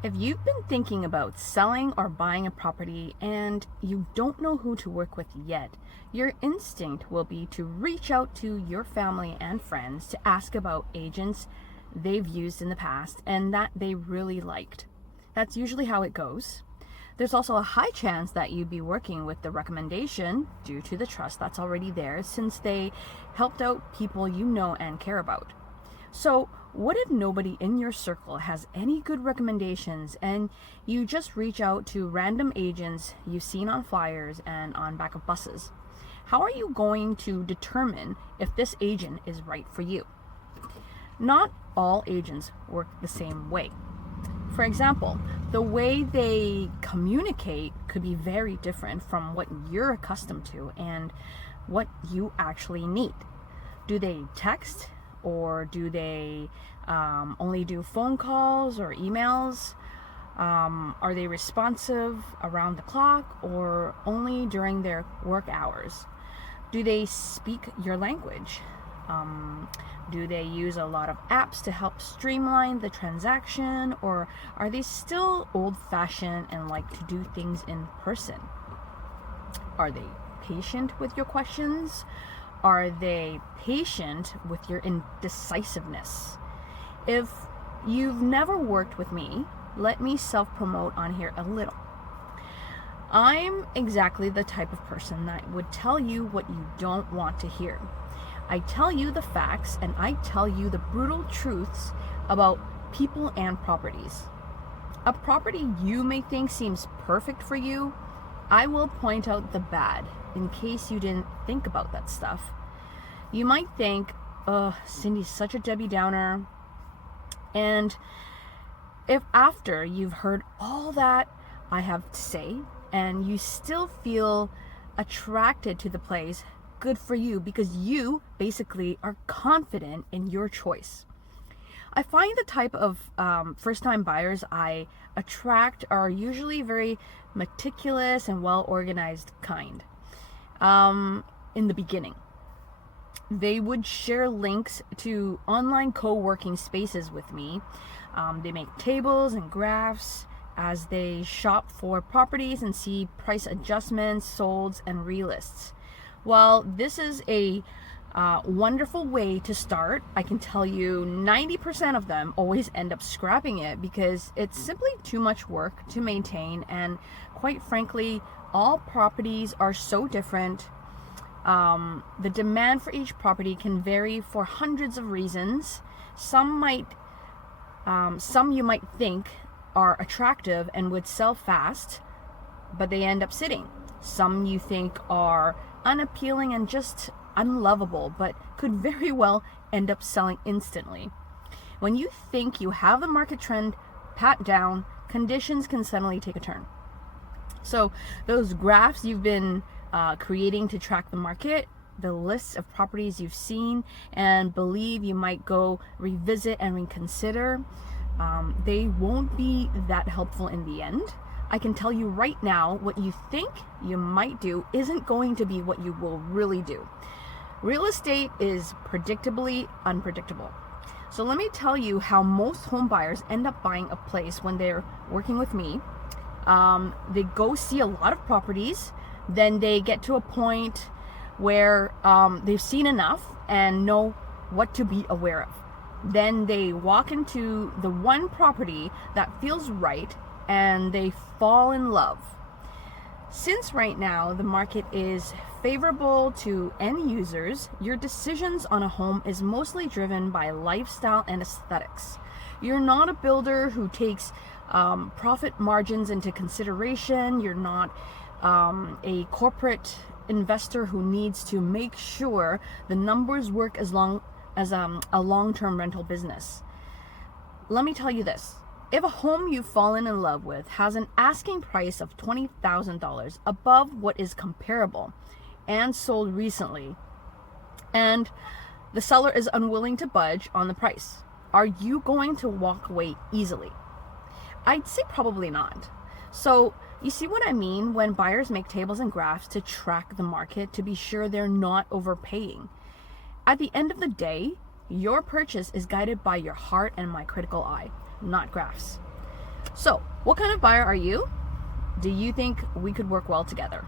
If you've been thinking about selling or buying a property and you don't know who to work with yet, your instinct will be to reach out to your family and friends to ask about agents they've used in the past and that they really liked. That's usually how it goes. There's also a high chance that you'd be working with the recommendation due to the trust that's already there, since they helped out people you know and care about. So what if nobody in your circle has any good recommendations and you just reach out to random agents you've seen on flyers and on back of buses? How are you going to determine if this agent is right for you? Not all agents work the same way. For example, the way they communicate could be very different from what you're accustomed to and what you actually need. Do they text, or do they only do phone calls or emails? Are they responsive around the clock or only during their work hours? Do they speak your language? Do they use a lot of apps to help streamline the transaction, or are they still old-fashioned and like to do things in person? Are they patient with your questions? Are they patient with your indecisiveness? If you've never worked with me, let me self-promote on here a little. I'm exactly the type of person that would tell you what you don't want to hear. I tell you the facts and I tell you the brutal truths about people and properties. A property you may think seems perfect for you, I will point out the bad in case you didn't think about that stuff. You might think, Cindy's such a Debbie Downer. And if after you've heard all that I have to say and you still feel attracted to the place, good for you, because you basically are confident in your choice. I find the type of first-time buyers I attract are usually very meticulous and well-organized kind. In the beginning, they would share links to online co-working spaces with me. They make tables and graphs as they shop for properties and see price adjustments, solds, and relists. Well, this is a wonderful way to start. I can tell you 90% of them always end up scrapping it because it's simply too much work to maintain, and quite frankly, all properties are so different. The demand for each property can vary for hundreds of reasons. Some you might think are attractive and would sell fast, but they end up sitting. Some you think are unappealing and just unlovable, but could very well end up selling instantly. When you think you have the market trend pat down, conditions can suddenly take a turn. So those graphs you've been creating to track the market, the lists of properties you've seen and believe you might go revisit and reconsider, they won't be that helpful in the end. I can tell you right now, what you think you might do isn't going to be what you will really do. Real estate is predictably unpredictable. So let me tell you how most home buyers end up buying a place when they're working with me. They go see a lot of properties, then they get to a point where they've seen enough and know what to be aware of. Then they walk into the one property that feels right and they fall in love. Since right now the market is favorable to end users, your decisions on a home is mostly driven by lifestyle and aesthetics. You're not a builder who takes profit margins into consideration. You're not a corporate investor who needs to make sure the numbers work as long as a long-term rental business. Let me tell you this. If a home you've fallen in love with has an asking price of $20,000 above what is comparable and sold recently, and the seller is unwilling to budge on the price, are you going to walk away easily? I'd say probably not. So you see what I mean when buyers make tables and graphs to track the market to be sure they're not overpaying. At the end of the day, your purchase is guided by your heart and my critical eye, not graphs. So, what kind of buyer are you? Do you think we could work well together?